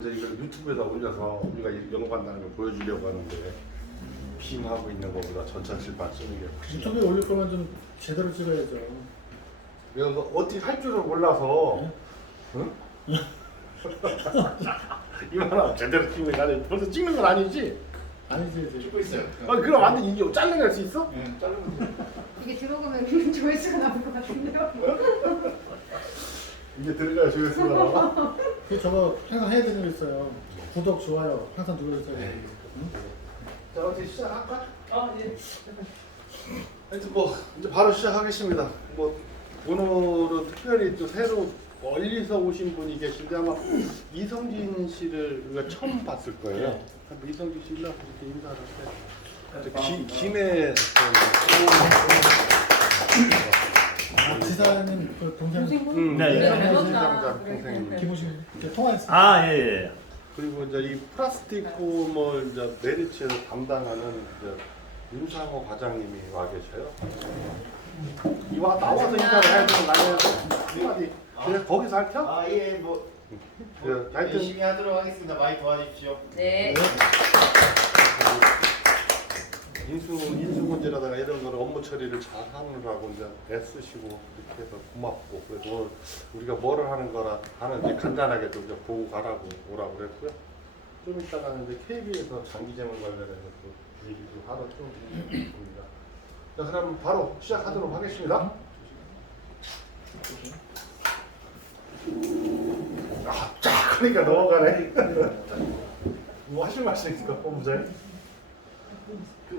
이제 이걸 유튜브에다 올려서 우리가 연구한다는 걸 보여주려고 하는데 빔하고 있는 것보다 전차칠판 쓰는 게 훨씬 유튜브에 올릴 거면 좀 제대로 찍어야죠. 그래서 어떻게 할 줄을 몰라서 응? 이만하면 제대로 찍는 거 아니지? 벌써 찍는 건 아니지? 아니지, 이제. 찍고 있어요. 그럼 완전 이게 잘라낼 수 있어? 네, 자르면 돼요. 이게 들어가면 조회수가 나올 것 같은데요? 이게 들어가야 조회수가 나와? 그 저거 항상 해야 되는 거 있어요. 구독, 좋아요 항상 눌러주세요. 네. 응? 자, 어떻게 시작할까? 예. 하여튼 뭐 이제 바로 시작하겠습니다. 뭐 오늘은 특별히 또 새로 멀리서 오신 분이 계신데 아마 이성진 씨를 우리가 처음 봤을 거예요. 이성진 씨 일로 이렇게 인사를 하세요. 김해 지사님 그 동생 네, 이성진 닮았다. 장장 동생입니다. 김호신 이렇게 통화했어요. 아, 예, 예. 그리고 이제 이 플라스틱 폼을 이제 메리츠에서 담당하는 이제 윤상호 과장님이 와 계셔요. 이와 나와서 인사를 해야 되는 거 아니에요? 한마디. 그냥 거기서 할 켜? 아, 예, 뭐 하여튼 열심히 하도록 하겠습니다. 많이 도와주십시오. 네. 인수 문제라다가 이런 거를 업무 처리를 잘 하느라고 이제 애쓰시고 이렇게 해서 고맙고 그래서 오늘 우리가 뭐를 하는 거라 하는지 간단하게 좀 이제 보고 가라고 오라고 그랬고요. 좀 이따가는 이제 KB에서 장기재물 관련해서 또 얘기도 하러 좀 있습니다. 자, 그럼 바로 시작하도록 하겠습니다. 아, 쫙 하니까 넘어가네. 뭐 하실 말씀 있을까, 본부장님?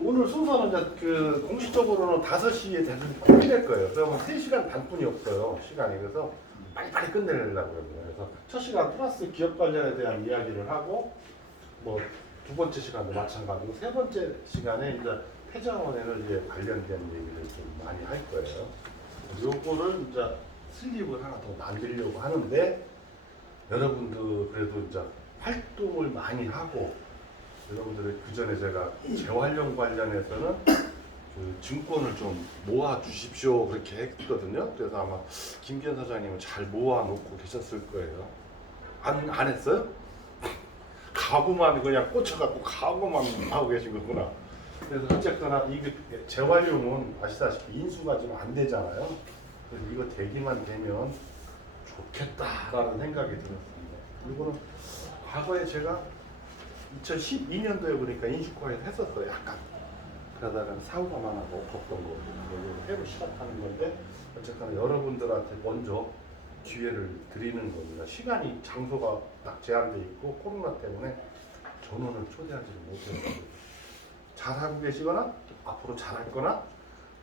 오늘 순서는 이제 그 공식적으로는 5시에 대부분 끝낼 거예요. 그러면 3시간 반뿐이 없어요. 시간이. 그래서 빨리빨리 끝내려고 합니다. 그래서 첫 시간 플러스 기업 관련에 대한 이야기를 하고 뭐 두 번째 시간도 마찬가지고 세 번째 시간에 이제 폐자원에 관련된 얘기를 좀 많이 할 거예요. 요거를 이제 슬립을 하나 더 만들려고 하는데 여러분들 그래도 이제 활동을 많이 하고 여러분들의 그 전에 제가 재활용 관련해서는 그 증권을 좀 모아 주십시오 그렇게 했거든요. 그래서 아마 김기현 사장님은 잘 모아 놓고 계셨을 거예요. 안 했어요? 가구만 그냥 꽂혀갖고 가구만 하고 계신 거구나. 그래서 어쨌거나 이게 재활용은 아시다시피 인수가 지금 안 되잖아요. 그래서 이거 되기만 되면 좋겠다라는 생각이 들었습니다. 이거는 과거에 제가 2012년도에 보니까 인슈코에서 했었어요. 약간 그러다가 사고가 많아서 엎었던 거고 이걸 새로 시작하는 건데 어쨌거나 여러분들한테 먼저 기회를 드리는 겁니다. 시간이 장소가 딱 제한돼 있고 코로나 때문에 전원을 초대하지를 못해서 잘하고 계시거나 앞으로 잘할 거나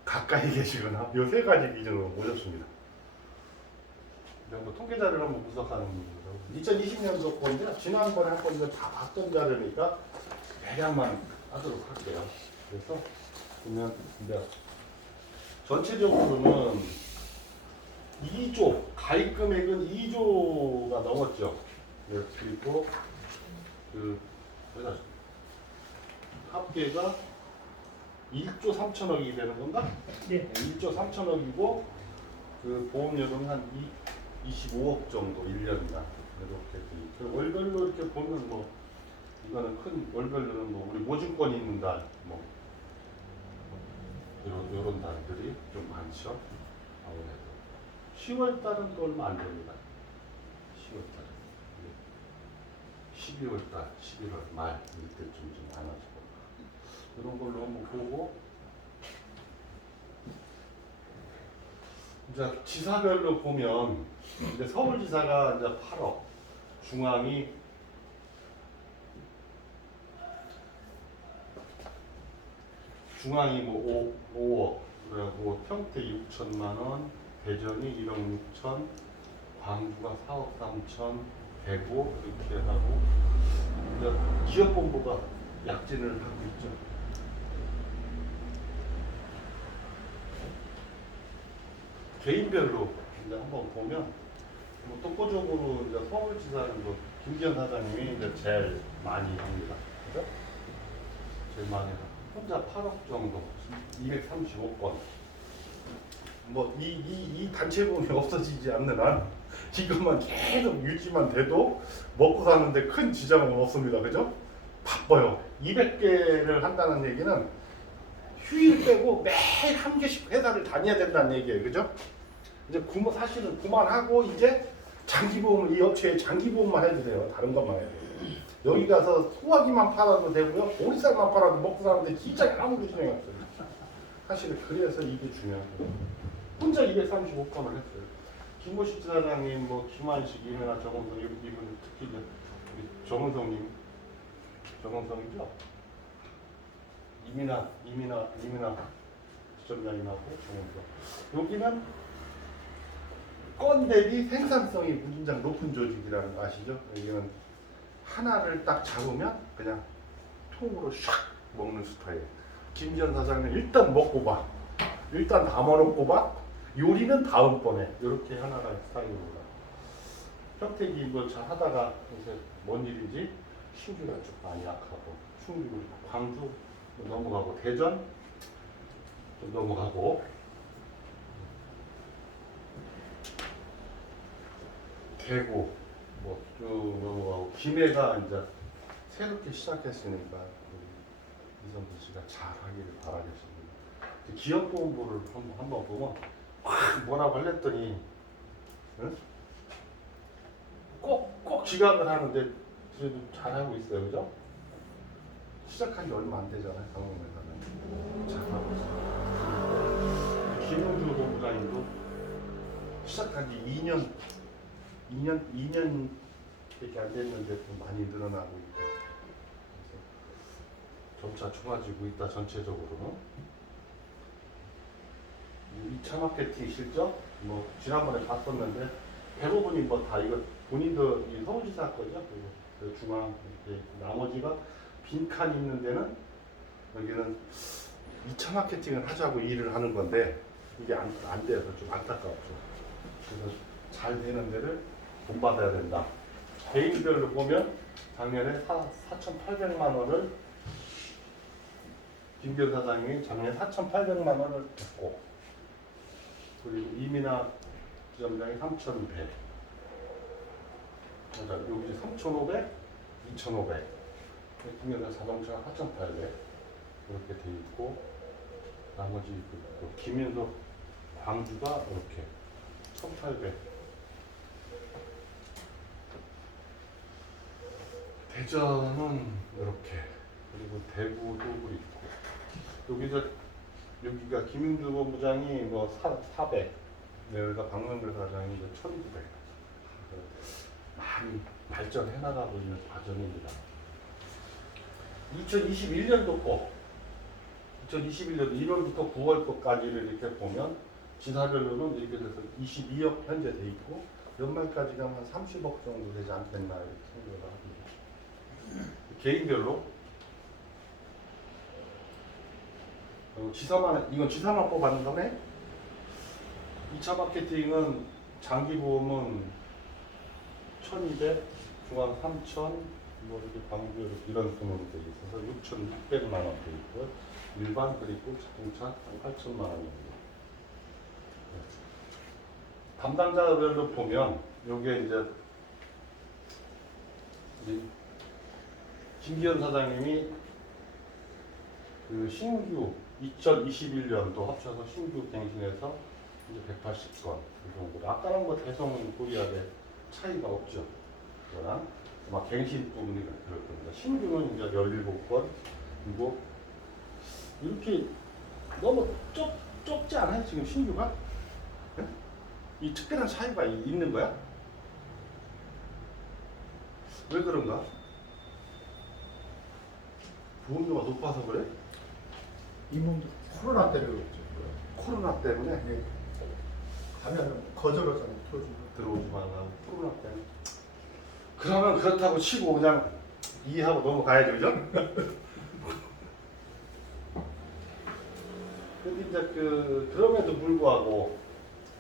가까이 계시거나 이 세 가지 기준으로 모셨습니다. 뭐 통계 자료를 한번 분석하는 거죠. 2020년도 건데 지난번에 한 번 이거 다 봤던 자료니까 대략만 하도록 할게요. 그래서 보면 이제 전체적으로는 2조 가입 금액은 2조가 넘었죠. 그리고 그 합계가 1조 3천억이 되는 건가? 네. 1조 3천억이고 그 보험료는 한 25억 정도 1년이나 이렇게 월별로 이렇게 보면 뭐 이거는 큰 월별로는 뭐 우리 모증권이 있는 달 뭐 이런 달들이 좀 많죠. 아무래도 10월 달은 또 얼마 안 됩니다. 10월 달은 12월 달, 11월 말 이때쯤 좀 많아지고 이런 걸로 한번 보고 이제 지사별로 보면 이제 서울지사가 이제 8억, 중앙이 뭐 5억, 그리고 평택 6천만 원, 대전이 1억 6천, 광주가 4억 3천, 대구 이렇게 하고 이제 기업본부가 약진을 하고 있죠. 개인별로 이제 한번 보면 뭐 독보적으로 이제 서울지사는 뭐 김기현 사장님이 이제 제일 많이 합니다. 그죠? 제일 많이 합니다. 혼자 8억 정도, 235건. 뭐 이 단체 보험이 없어지지 않는 한 이것만 계속 유지만 돼도 먹고 사는데 큰 지장은 없습니다. 그죠? 바빠요. 200개를 한다는 얘기는 휴일 빼고 매일 한 개씩 회사를 다녀야 된다는 얘기예요. 그죠? 이제 사실은 그만하고 이제 장기보험, 이 업체에 장기보험만 해도 돼요. 다른 것만 해도 돼요. 여기 가서 소화기만 팔아도 되고요. 보리쌀만 팔아도 먹고 사는데 진짜 아무도 신경 없어요. 사실은 그래서 이게 중요해요. 혼자 235건을 했어요. 김보식 지사장님, 뭐 김한식, 이면아, 정은성 이분 특히 이제 우리 정은성님, 정은성이죠. 이민아 지점장님하고 정은성. 여기는 건 대비 생산성이 무진장 높은 조직이라는 거 아시죠? 여기는 하나를 딱 잡으면 그냥 통으로 샥 먹는 스타일. 김지현 사장님 일단 먹고 봐. 일단 담아놓고 봐. 요리는 다음번에. 이렇게 하나가 스타일입니다. 평택이 뭐 잘 하다가 이제 뭔 일인지 신규가 좀 많이 약하고 충주, 광주 넘어가고 대전 좀 넘어가고 대구 뭐 쭉 넘어가고 김해가 이제 새롭게 시작했으니까 우리 이성근 씨가 잘 하기를 바라겠습니다. 기업보험부를 한번 보면 뭐라고 할랬더니 응? 꼭 지각을 하는데 그래도 잘하고 있어요. 그죠? 시작한 지 얼마 안 되잖아요. 강원회사는 잘하고 있어요. 김용주 본부장님도 시작한 지 2년밖에 안 됐는데 좀 많이 늘어나고 있고 점차 좋아지고 있다. 전체적으로는 2차 마케팅 실적 뭐 지난번에 봤었는데 대부분이 뭐 다 이거 본인도 이 서울지사 거죠. 그 중앙 이렇게 나머지가 빈칸 있는 데는 여기는 2차 마케팅을 하자고 일을 하는 건데 이게 안 돼서 좀 안타깝죠. 그래서 잘 되는 데를 본받아야 된다. 개인별로 보면 작년에 4,800만 원을 김기현 사장님이 작년에 4,800만 원을 줬고 그리고 이민아 지점장이 3,100 여기 3,500, 2,500 김기현 자동차 4,800 이렇게 돼 있고 나머지 김윤석 광주가 이렇게 1,800 대전은 이렇게 그리고 대구도 있고 여기가 김윤주 본부장이 뭐 400 여기가 박명글 사장이 이제 1,900 많이 발전해 나가고 있는 과정입니다. 2021년도 거 2021년도 1월부터 9월 거까지를 이렇게 보면 지사별로는 이렇게 돼서 22억 현재 돼 있고 연말까지 가면 한 30억 정도 되지 않겠나 이렇게 생각을 합니다. 개인별로 이건 지사만 뽑았는 거네. 2차 마케팅은 장기보험은 1,200, 중앙 3,000, 뭐 이렇게 광주 이런 순으로 돼 있어서 6,600만 원 돼 있고 일반 그리고 자동차 8,000만 원입니다. 담당자별로 보면 요게 이제 김기현 사장님이 그 신규 2021년도 합쳐서 신규 갱신해서 이제 180건 이 정도. 아까는 뭐 대성 코리아의 차이가 없죠. 그러나 아마 갱신 부분이 그럴 겁니다. 신규는 이제 17건 그리고 이렇게 너무 좁지 않아요? 지금 신규가? 네? 이 특별한 차이가 있는 거야? 왜 그런가? 보험료가 높아서 그래? 이몸도 코로나 때문에 코로나 때문에 네. 가면 거절하잖아요. 들어오지 말라고 코로나 때문에. 그러면 그렇다고 치고 그냥 이해하고 넘어가야죠, 그죠? 근데 이제 그럼에도 불구하고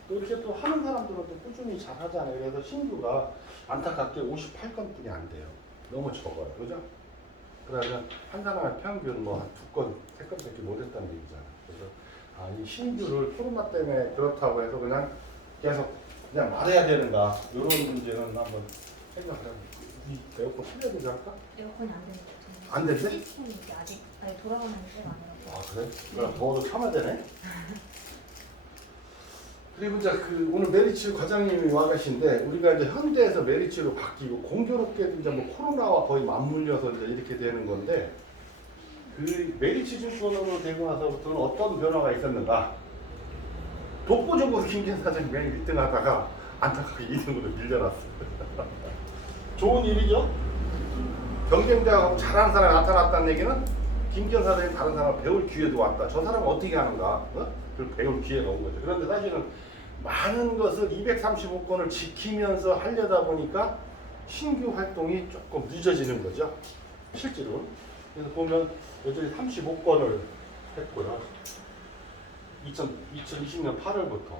또 이렇게 또 하는 사람들은 또 꾸준히 잘 하잖아요. 그래서 신규가 안타깝게 58건뿐이 안 돼요. 너무 적어요, 그죠? 그러면 한 사람의 평균 뭐 한 2건, 3건밖에 못했다는 얘기잖아요. 그래서 이 신규를 코로나 때문에 그렇다고 해서 그냥 계속 그냥 말해야 되는가 이런 문제는 한번 생각을 해봅니다. 이 에어컨 틀려야 되지 않을까? 에어컨이 안 되니까. 안 된대? 시스템이 이제 아직 돌아가는 때가 아니라서. 아 그래? 그럼 더워도 참아야 되네. 그리고 이제 그 오늘 메리츠 과장님이 와 계신데 우리가 이제 현대에서 메리츠로 바뀌고 공교롭게도 이제 뭐 코로나와 거의 맞물려서 이제 이렇게 되는 건데 그 메리츠 증권으로 되고 나서부터는 어떤 변화가 있었는가? 독보적으로 김기현 사장이 맨 1등 하다가 안타깝게 2등으로 밀려났어요. 좋은 일이죠? 경쟁자하고 잘하는 사람이 나타났다는 얘기는 김기현 사장이 다른 사람을 배울 기회도 왔다. 저 사람은 어떻게 하는가? 그걸 배울 기회가 온 거죠. 그런데 사실은 많은 것을 235건을 지키면서 하려다 보니까 신규 활동이 조금 늦어지는 거죠. 실제로. 그래서 보면 여전히 35건을 했고요. 2020년 8월부터.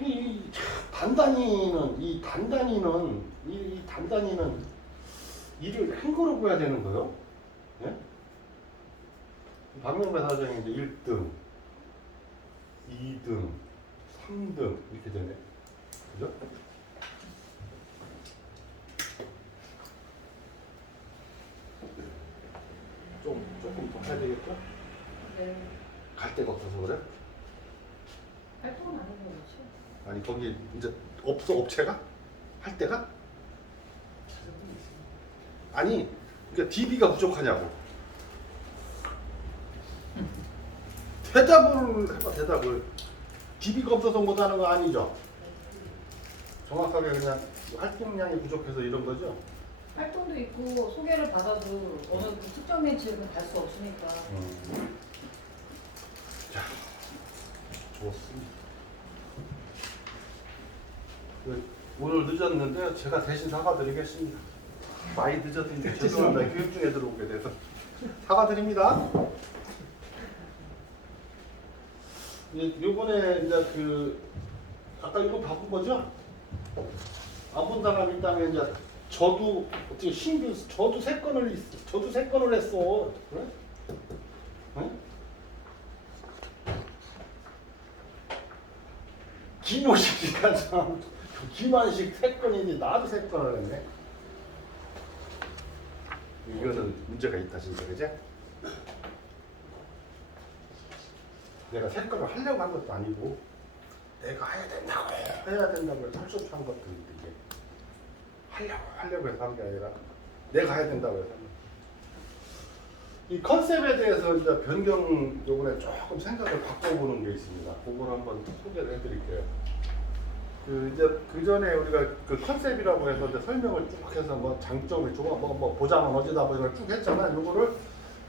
이 단단히는 일을 한 거로 봐야 되는 거요. 예? 박명배 사장이 이제 1등, 2등, 3등 이렇게 되네. 그죠? 조금 더 해야 되겠죠? 네. 갈 데가 없어서 그래? 활동은 안 해도 그렇죠. 아니 거기 이제 없어 업체가? 할 데가? 아니 그러니까 DB가 부족하냐고. 대답을 해봐. 대답을. DB가 없어서 못하는 거 아니죠? 정확하게 그냥 활동량이 부족해서 이런 거죠? 활동도 있고 소개를 받아도 어느 그 특정된 지역은 갈 수 없으니까. 자, 좋습니다. 오늘 늦었는데 제가 대신 사과드리겠습니다. 많이 늦었는데 죄송합니다. 교육 중에 들어오게 돼서 사과드립니다. 요번에 이제 그 아까 이거 바꾼 거죠? 안 본 사람 있다면 이제 저도 어떻게 신규 저도 3건을 했어. 그래? 응? 김호식이가 참 김한식 3건이니 나도 3건을 했네. 이거는 문제가 있다 진짜 그지? 내가 3건을 하려고 한 것도 아니고 내가 해야 된다고 해서 할 수 없이 한 것도 있는데 이게 하려고 해서 한 게 아니라 내가 해야 된다고 해서 이 컨셉에 대해서 이제 변경 요번에 조금 생각을 바꿔보는 게 있습니다. 그걸 한번 소개를 해드릴게요. 그 전에 우리가 그 컨셉이라고 해서 이제 설명을 쭉 해서 뭐 장점이 좋아 뭐 보장은 어디다 뭐 이걸 쭉 했잖아. 요거를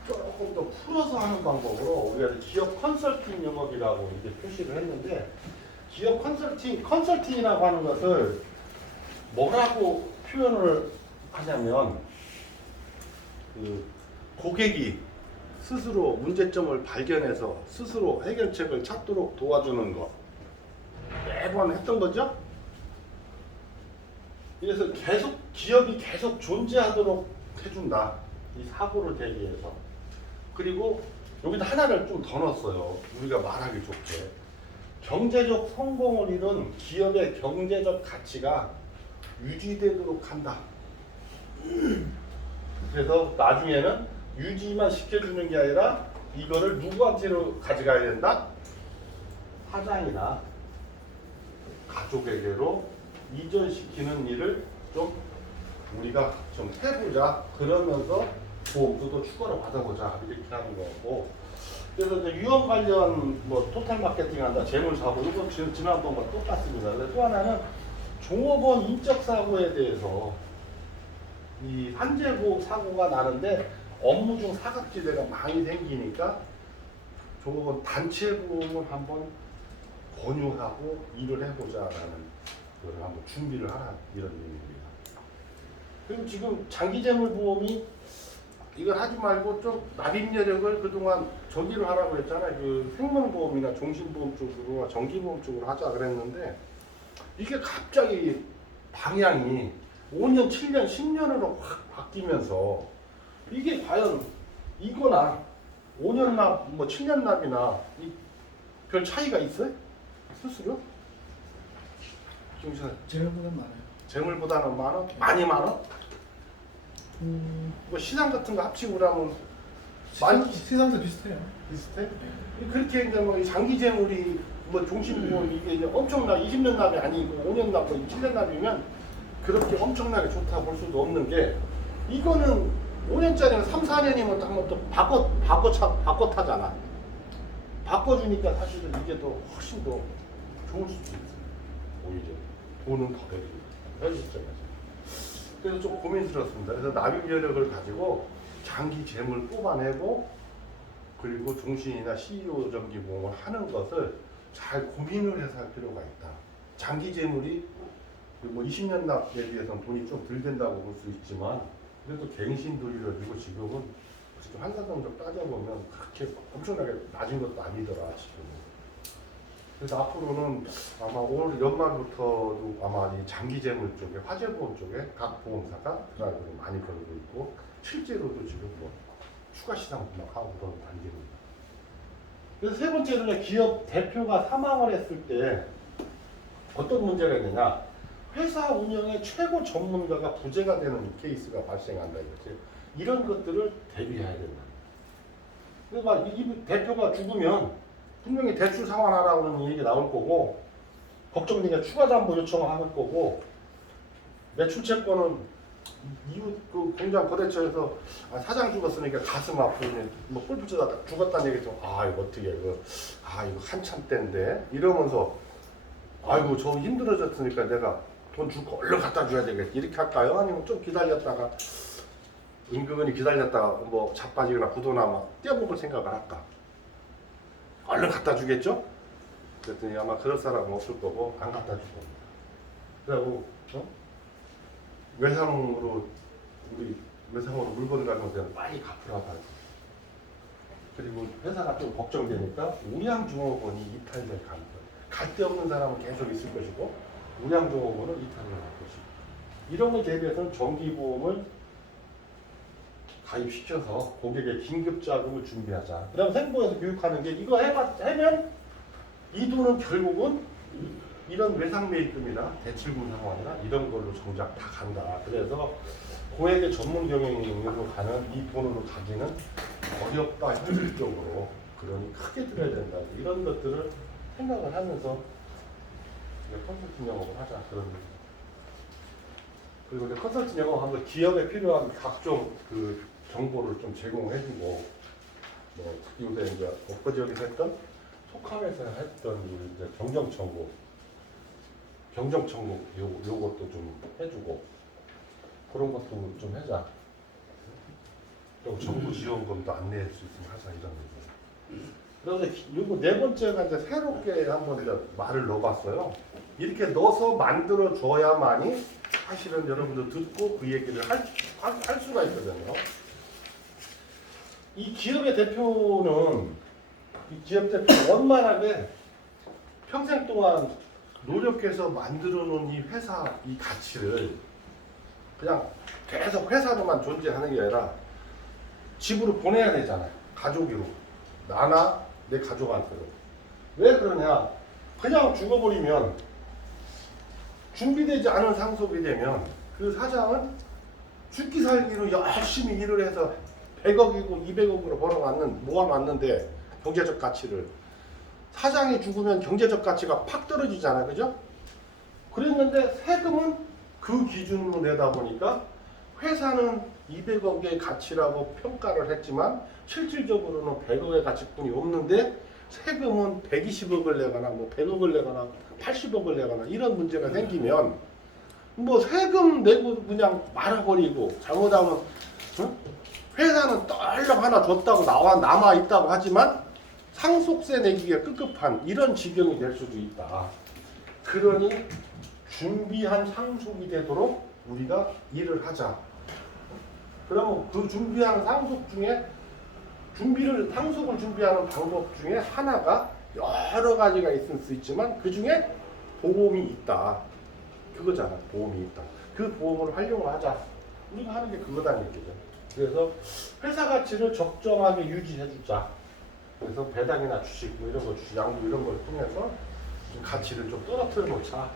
조금 더 풀어서 하는 방법으로 우리가 기업 컨설팅 영업이라고 이렇게 표시를 했는데 기업 컨설팅이라고 하는 것을 뭐라고 표현을 하냐면 그 고객이 스스로 문제점을 발견해서 스스로 해결책을 찾도록 도와주는 거 매번 했던 거죠. 그래서 기업이 계속 존재하도록 해준다. 이 사고를 대비해서. 그리고 여기다 하나를 좀 더 넣었어요. 우리가 말하기 좋게. 경제적 성공을 이룬 기업의 경제적 가치가 유지되도록 한다. 그래서 나중에는 유지만 시켜주는 게 아니라 이거를 누구한테로 가져가야 된다? 사장이나 가족에게로 이전시키는 일을 좀 우리가 좀 해보자. 그러면서 보험도 또 추가로 받아보자. 이렇게 하는 거고. 그래서 이제 위험 관련 뭐 토탈 마케팅 한다, 재물 사고 이건 지난번과 똑같습니다. 근데 또 하나는 종업원 인적 사고에 대해서 이 산재 사고가 나는데 업무 중 사각지대가 많이 생기니까 종업원 단체 보험을 한번 권유하고 일을 해보자라는 걸 한번 준비를 하라 이런 얘기입니다. 그리고 지금 장기재물보험이 이걸 하지 말고 좀 납입 여력을 그동안 저기로 하라고 했잖아요. 그 생명보험이나 종신보험 쪽으로 정기보험 쪽으로 하자 그랬는데 이게 갑자기 방향이 5년, 7년, 10년으로 확 바뀌면서 이게 과연 이거나 5년 납, 뭐 7년 납이나 별 차이가 있어요? 수수료? 김수현 재물보다 많아요. 재물보다는 많아? 많이 많아? 뭐 시장 같은 거 합치고 그러면 많이 시장도 비슷해요. 비슷해? 그렇게 이제 뭐 장기 재물이 뭐 종신보험 이게 이제 엄청나 20년 납이 아니고 5년 납, 7년 납이면 그렇게 엄청나게 좋다 볼 수도 없는 게 이거는 5년짜리는 3, 4년이면 한번 또 바꿔 타잖아. 바꿔주니까 사실은 이게 더 훨씬 더 좋을 수도 있어. 오히려 돈은 더 내리고 현실적이지. 그래서 좀 고민스럽습니다. 그래서 납입 여력을 가지고 장기 재물 뽑아내고 그리고 종신이나 CEO 정기보험을 하는 것을 잘 고민을 해서 할 필요가 있다. 장기 재물이 뭐 20년 납에 비해서는 돈이 좀 덜 된다고 볼 수 있지만 그래도 갱신도율이고 지금은 지금 환산성적 따져보면 그렇게 엄청나게 낮은 것도 아니더라 지금. 그래서 앞으로는 아마 올 연말부터도 아마 이 장기 재물 쪽에 화재보험 쪽에 각 보험사가 드라이브를 많이 걸고 있고 실제로도 지금 뭐 추가 시장 막 하고 그런 단계입니다. 그래서 세 번째로는 기업 대표가 사망을 했을 때 어떤 문제가 있느냐? 회사 운영의 최고 전문가가 부재가 되는 케이스가 발생한다 이거지. 이런 것들을 대비해야 된다. 그래서 막 이 대표가 죽으면 분명히 대출 상환하라는 얘기 나올 거고 걱정되니까 추가 담보 요청을 할 거고 매출 채권은 이웃 그 공장 거래처에서 사장 죽었으니까 가슴 아프니 뭐 골프 치다가 죽었다는 얘기 좀 이거 어떻게 이거 이거 한참 때인데 이러면서 아이고 저 힘들어졌으니까 내가 돈 줄 거 얼른 갖다 줘야 되겠지 이렇게 할까요? 아니면 좀 기다렸다가 은근히 기다렸다가 뭐 자빠지거나 부도나 막 떼어먹을 생각을 할까? 얼른 갖다 주겠죠? 그랬더니 아마 그럴 사람은 없을 거고 안 갖다 줄 겁니다. 그리고 외상으로 물건 가면 그냥 빨리 갚으라고 하고 그리고 회사가 좀 걱정되니까 우량중업원이 이탈될 가능성 갈 데 없는 사람은 계속 있을 것이고 우량중업원은 이탈을 할 것이고 이런 거 대비해서는 정기보험을 가입시켜서 고객의 긴급자금을 준비하자. 그다음 생보에서 교육하는 게 이거 하면 이 돈은 결국은 이런 외상매입금이나 대출금 상환이나 이런 걸로 정작 다 간다. 그래서 고액의 전문 경영으로 가는 이 돈으로 가기는 어렵다 현실적으로. 그러니 크게 들어야 된다. 이런 것들을 생각을 하면서 컨설팅 영업을 하자. 그런. 그리고 이제 컨설팅 영업하면서 기업에 필요한 각종 그 정보를 좀 제공해주고 뭐 특히 요새 이제 엊그저께 했던 속함에서 했던 이제 경정청구 요것도 좀 해주고 그런 것도 좀 하자. 좀 정부 지원금도 안내할 수 있으면 하자 이런 거죠. 그래서 요거 네 번째가 이제 새롭게 한번 이제 말을 넣어봤어요. 이렇게 넣어서 만들어 줘야만이 사실은 여러분들 듣고 그 얘기를 할 수가 있거든요. 이 기업의 대표는 원만하게 평생 동안 노력해서 만들어 놓은 이 회사 이 가치를 그냥 계속 회사로만 존재하는 게 아니라 집으로 보내야 되잖아요. 가족으로. 나나 내 가족한테로. 왜 그러냐? 그냥 죽어버리면 준비되지 않은 상속이 되면 그 사장은 죽기 살기로 열심히 일을 해서 100억이고 200억으로 모아놨는데 경제적 가치를 사장이 죽으면 경제적 가치가 팍 떨어지잖아요. 그죠? 그랬는데 세금은 그 기준으로 내다 보니까 회사는 200억의 가치라고 평가를 했지만 실질적으로는 100억의 가치뿐이 없는데 세금은 120억을 내거나 뭐 100억을 내거나 80억을 내거나 이런 문제가 생기면 뭐 세금 내고 그냥 말아버리고 잘못하면 회사는 떨렁 하나 줬다고 남아 있다고 하지만 상속세 내기가 급급한 이런 지경이 될 수도 있다. 그러니 준비한 상속이 되도록 우리가 일을 하자. 그러면 그 준비한 상속 중에 상속을 준비하는 방법 중에 하나가 여러 가지가 있을 수 있지만 그 중에 보험이 있다. 그거잖아. 보험이 있다. 그 보험을 활용을 하자. 우리가 하는 게 그거다는 얘기죠. 그래서 회사 가치를 적정하게 유지해 주자. 그래서 배당이나 주식 뭐 이런 거 주식 양도 이런 걸 통해서 좀 가치를 좀 떨어뜨려 놓자.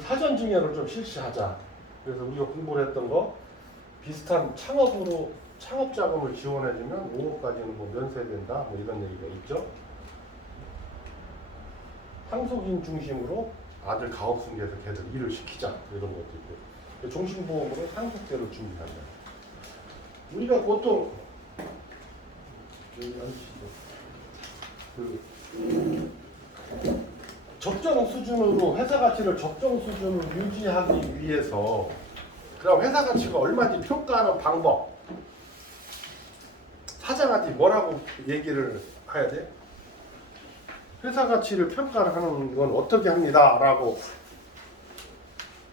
사전 증여를 좀 실시하자. 그래서 우리가 공부를 했던 거 비슷한 창업으로 창업 자금을 지원해주면 5억까지는 뭐 면세된다. 뭐 이런 얘기가 있죠. 상속인 중심으로 아들 가업승계해서 걔들 일을 시키자. 이런 것도 있고. 종신보험으로 상속제를 준비한다. 우리가 보통 적정 수준으로 회사 가치를 적정 수준으로 유지하기 위해서 그럼 회사 가치가 얼마인지 평가하는 방법 사장한테 뭐라고 얘기를 해야 돼? 회사 가치를 평가를 하는 건 어떻게 합니다 라고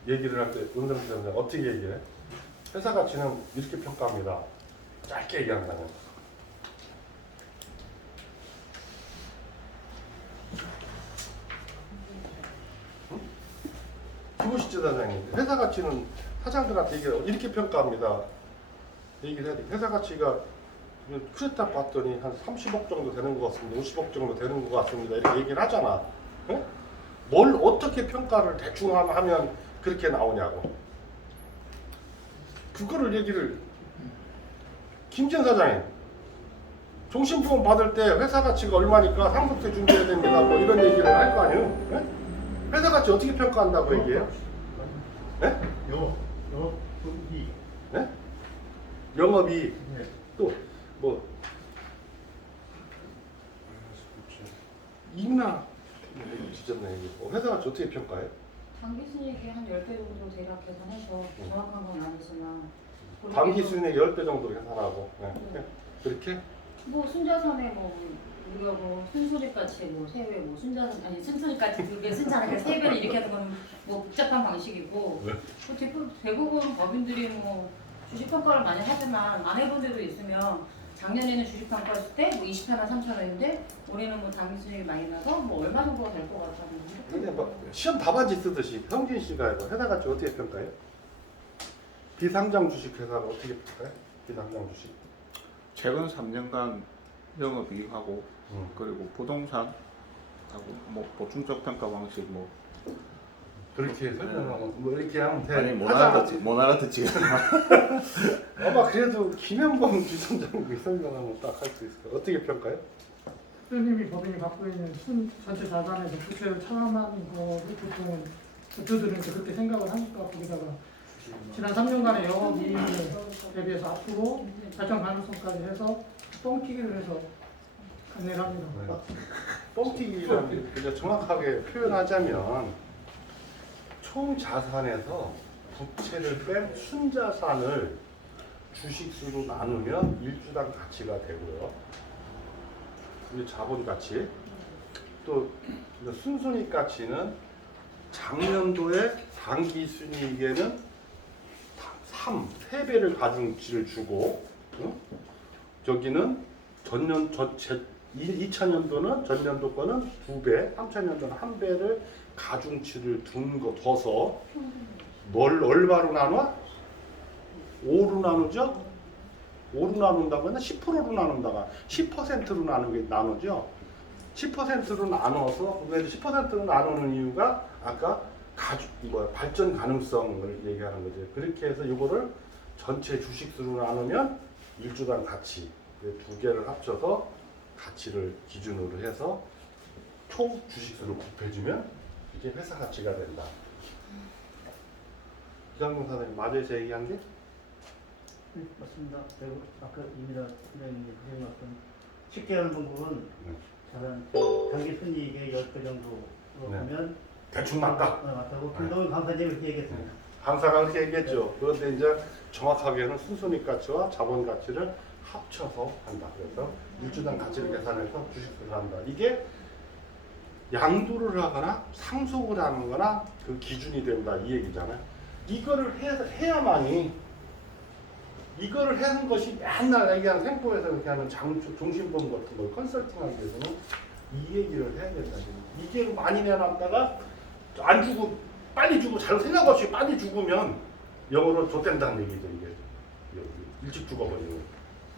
얘기를 할 때 은성쌤은 어떻게 얘기해? 회사 가치는 이렇게 평가합니다. 짧게 얘기한다면 김우식 사장님 회사 가치는 사장들한테 이렇게 평가합니다. 얘기를 해야 돼. 회사 가치가 크레타 봤더니 한 30억 정도 되는 것 같습니다. 50억 정도 되는 것 같습니다. 이렇게 얘기를 하잖아. 응? 뭘 어떻게 평가를 대충 하면 그렇게 나오냐고. 그거를 얘기를 김진 사장님 종신보험 받을 때 회사 가치가 얼마니까 상속세 준비해야 됩니다. 뭐 이런 얘기를 할 거 아니에요? 네? 회사 가치 어떻게 평가한다고 얘기해요? 네? 영업이. 네? 영업이 네. 또 뭐 있나? 지졌네 이게. 회사 가치 어떻게 평가해? 당기순이익이 한 10배 정도 대략 계산해서 정확한 건 아니지만 당기 수익의 10배 정도 계산하고 그렇게? 뭐 순자산에 뭐 우리가 뭐 순수익같이 뭐 세배 뭐 순자산 아니 순수익같이 그게 순자산에 세배를 이렇게 하는 건 뭐 복잡한 방식이고 네. 뭐 대부분 법인들이 뭐 주식 평가를 많이 하지만 안 해본 데도 있으면 작년에는 주식 평가했을 때 뭐 20회나 3,000원인데 올해는 뭐 당기순이익이 많이 나서 뭐 얼마 정도가 될 것 같다는 근데 뭐 시험 답안지 쓰듯이 형진 씨가 이거 회사 가치 어떻게 평가해요? 비상장 주식 회사는 어떻게 평가해? 비상장 주식? 최근 3년간 영업이익하고 그리고 부동산하고 뭐 보충적 평가 방식 뭐 그렇게 설명하고 뭐 이렇게 하면 돼. 아니 못 알아듣지 아마 그래도 김현범 주선장님이 설명하면 딱 할 수 있을 거예요. 어떻게 평가해요? 대표님이 법인이 갖고 있는 전체 자산에서 부채를 차감하는 거를 보통 대표들은 이제 그렇게 생각을 하니까 거기다가 지난 3년간의 영업이익에 대비해서 앞으로 발전 가능성까지 해서 뻥튀기를 해서 안내를 합니다. 뻥튀기라는 그냥 정확하게 표현하자면 총 자산에서 부채를 뺀 순자산을 주식수로 나누면 일주당 가치가 되고요. 이게 자본 가치. 또 순손익 가치는 작년도에 당기 순이익에는 3배를 가중치를 주고, 저기는 2000년도는 전년도 거는 2배, 3000년도는 1배를 가중치를 둬서 뭘 얼마로 나눠? 5로 나누죠? 5로 나눈다고 하면 10%로 나눈다가 10%로 나누죠? 10%로 나눠서, 근데 10%로 나누는 이유가 아까 발전 가능성을 얘기하는 거죠. 그렇게 해서 이거를 전체 주식수로 나누면 일주당 가치, 두 개를 합쳐서 가치를 기준으로 해서 총 주식수를 곱해주면 이게 회사 가치가 된다. 이강용 사장님 맞아요? 제 얘기한 게? 네, 맞습니다. 그리고 아까 이미라 선생님이 말씀 쉽게 하는 방법은 자산 단기 순이익의 10배 정도로 보면 대충 맞다. 맞다고 김동현 강사님이 그렇게 얘기했습니다. 강사가 그렇게 얘기했죠. 그런데 이제 정확하게는 순손익 가치와 자본 가치를 합쳐서 한다. 그래서 일주당 가치를 계산해서 주식수를 한다. 이게 양도를 하거나 상속을 하는 거나 그 기준이 된다 이 얘기잖아요. 이거를 해야만이 이거를 하는 것이 맨날 얘기하는 생포에서 이렇게 하는 종신보험 같은 걸 컨설팅하기 위해서는 이 얘기를 해야 된다. 이게 많이 내놨다가 안 주고 빨리 주고 잘 생각 없이 빨리 죽으면 영어로 좆된다는 얘기죠. 이게 일찍 죽어버리는.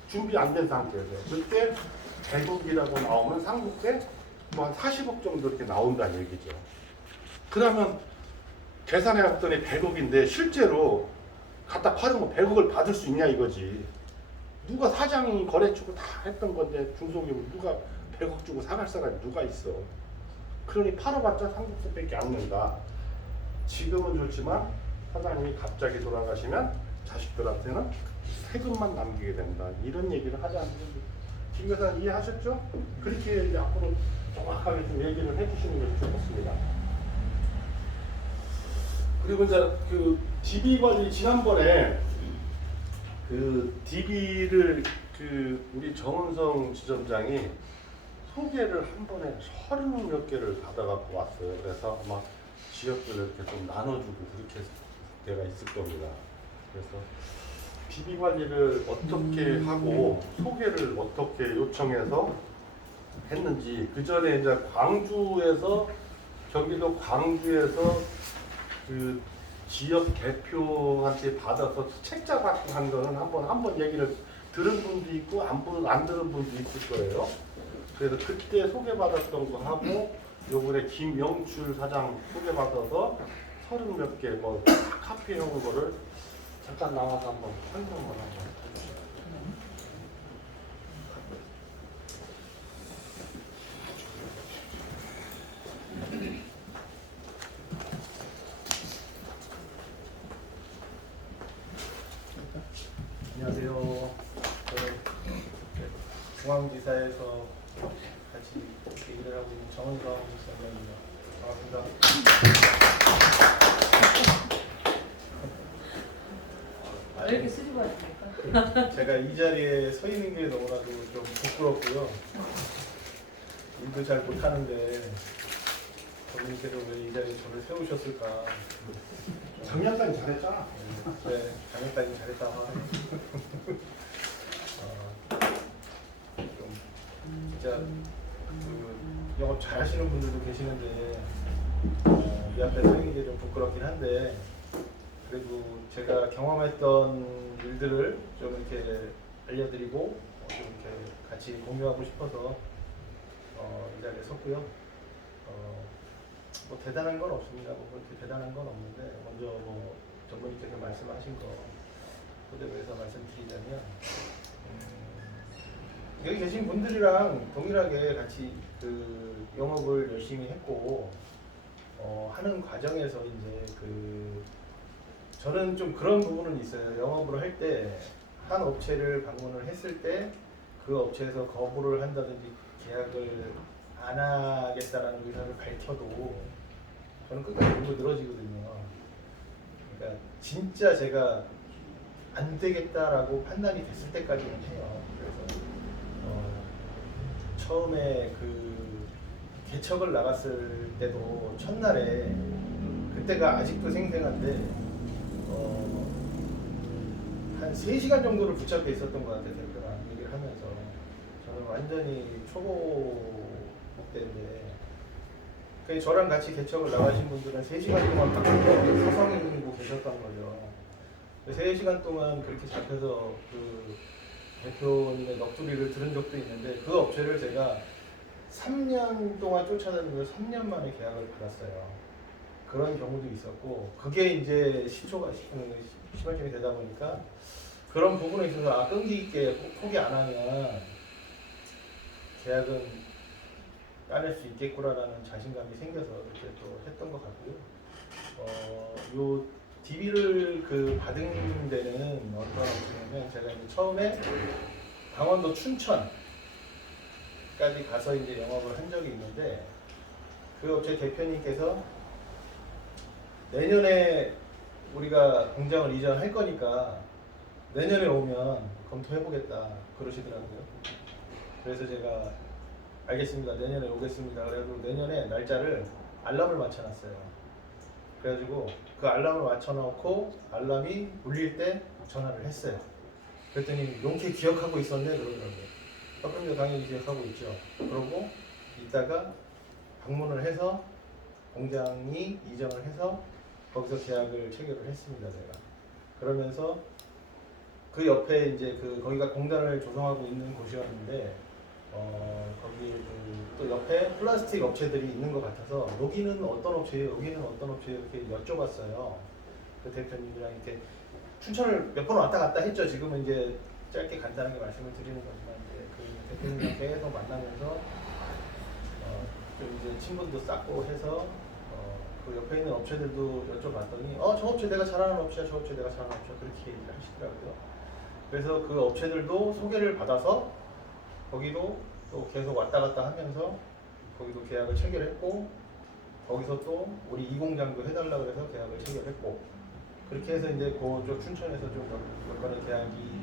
준비 안 된 상태에서 그때 100억이라고 나오면 상속세 뭐 한 40억 정도 이렇게 나온다는 얘기죠. 그러면 계산해 봤더니 100억인데 실제로 갖다 팔으면 100억을 받을 수 있냐 이거지. 누가 사장이 거래처고 다 했던 건데 중소기업 누가 100억 주고 사갈 사람이 누가 있어. 그러니 팔아봤자 상속세밖에 안 낸다. 지금은 좋지만 사장님이 갑자기 돌아가시면 자식들한테는 세금만 남기게 된다. 이런 얘기를 하지 않습니까? 김 여사님 이해하셨죠? 그렇게 이제 앞으로 정확하게 좀 얘기를 해주시는 것이 좋겠습니다. 그리고 이제 그 DB 관리 지난번에 그 DB를 그 우리 정은성 지점장이 소개를 한 번에 30몇 개를 받아갖고 왔어요. 그래서 아마 지역별로 이렇게 좀 나눠주고 그렇게 때가 있을 겁니다. 그래서 DB 관리를 어떻게 하고 소개를 어떻게 요청해서 했는지 그 전에 이제 광주에서 경기도 광주에서 그 지역 대표한테 받아서 책자 받고 한 거는 한번 얘기를 들은 분도 있고 안 들은 분도 있을 거예요. 그래서 그때 소개받았던 거 하고 요번에 김영출 사장 소개받아서 30몇 개 뭐 카피해 온 거를 잠깐 나와서 한번 설명을 한번 해주세요. 안녕하세요. 저는 중앙지사에서 같이 이렇게 일을 하고 있는 정은성 선생입니다. 반갑습니다. 왜 이렇게 수줍어 하십니까? 제가 이 자리에 서 있는 게 너무나도 좀 부끄럽고요. 일도 잘 못하는데 본인께서 왜 이 자리에 저를 세우셨을까. 작년까지 잘했잖아. 네, 작년까지 잘했다고 하네요. 좀 진짜 그 영업 잘 하시는 분들도 계시는데 이 앞에 서 있는 게 좀 부끄럽긴 한데 그래도 제가 경험했던 일들을 좀 이렇게 알려드리고 좀 이렇게 같이 공유하고 싶어서 이 자리에 섰고요. 뭐 대단한 건 없습니다. 뭐 그렇게 대단한 건 없는데 먼저 뭐 전문의께서 말씀하신 거 그대로 해서 말씀드리자면 여기 계신 분들이랑 동일하게 같이 그 영업을 열심히 했고 하는 과정에서 이제 그 저는 좀 그런 부분은 있어요. 영업을 할 때 한 업체를 방문을 했을 때 그 업체에서 거부를 한다든지 계약을 안 하겠다라는 의사를 밝혀도 저는 끝까지 밀고 늘어지거든요. 그러니까 진짜 제가 안 되겠다라고 판단이 됐을 때까지는 해요. 그래서 처음에 그 개척을 나갔을 때도 첫날에 그때가 아직도 생생한데 한 3시간 정도를 붙잡혀 있었던 것 같아요. 대표랑 얘기를 하면서 저는 완전히 초보 때인데 저랑 같이 개척을 나가신 분들은 3시간 동안 밖에서 서성이고 계셨던 거죠. 3시간 동안 그렇게 잡혀서 그 대표님의 넋두리를 들은 적도 있는데 그 업체를 제가 3년 동안 쫓아다니면서 3년 만에 계약을 받았어요. 그런 경우도 있었고 그게 이제 시초가 시발점이 되다 보니까 그런 부분에 있어서 끈기 있게 포기 안 하면 계약은 까낼 수 있겠구나라는 자신감이 생겨서 이렇게 또 했던 것 같고요. 요 DB를 그 받은 데는 어떤 업체냐면 제가 이제 처음에 강원도 춘천까지 가서 이제 영업을 한 적이 있는데 그 업체 대표님께서 내년에 우리가 공장을 이전할 거니까 내년에 오면 검토해보겠다 그러시더라고요. 그래서 제가 알겠습니다. 내년에 오겠습니다. 그래가지고 내년에 날짜를 알람을 맞춰놨어요. 그래가지고 그 알람을 맞춰놓고 알람이 울릴 때 전화를 했어요. 그랬더니 용케 기억하고 있었네 그러더라고요. 그럼 당연히 기억하고 있죠. 그러고 이따가 방문을 해서 공장이 이전을 해서 거기서 계약을 체결을 했습니다. 제가. 그러면서 그 옆에 이제 그 거기가 공단을 조성하고 있는 곳이었는데 거기 또 옆에 플라스틱 업체들이 있는 것 같아서 여기는 어떤 업체예요? 여기는 어떤 업체예요? 이렇게 여쭤봤어요. 그 대표님이랑 이렇게 춘천을 몇 번 왔다 갔다 했죠. 지금은 이제 짧게 간단하게 말씀을 드리는 거지만 이제 그 대표님이랑 계속 만나면서 좀 이제 친분도 쌓고 해서 그 옆에 있는 업체들도 여쭤봤더니 저 업체 내가 잘 아는 업체야, 저 업체 내가 잘 아는 업체야, 그렇게 얘기를 하시더라고요. 그래서 그 업체들도 소개를 받아서 거기도 또 계속 왔다 갔다 하면서 거기도 계약을 체결했고 거기서 또 우리 이 공장도 해달라 그래서 계약을 체결했고 그렇게 해서 이제 그쪽 춘천에서 좀 몇 건의 계약이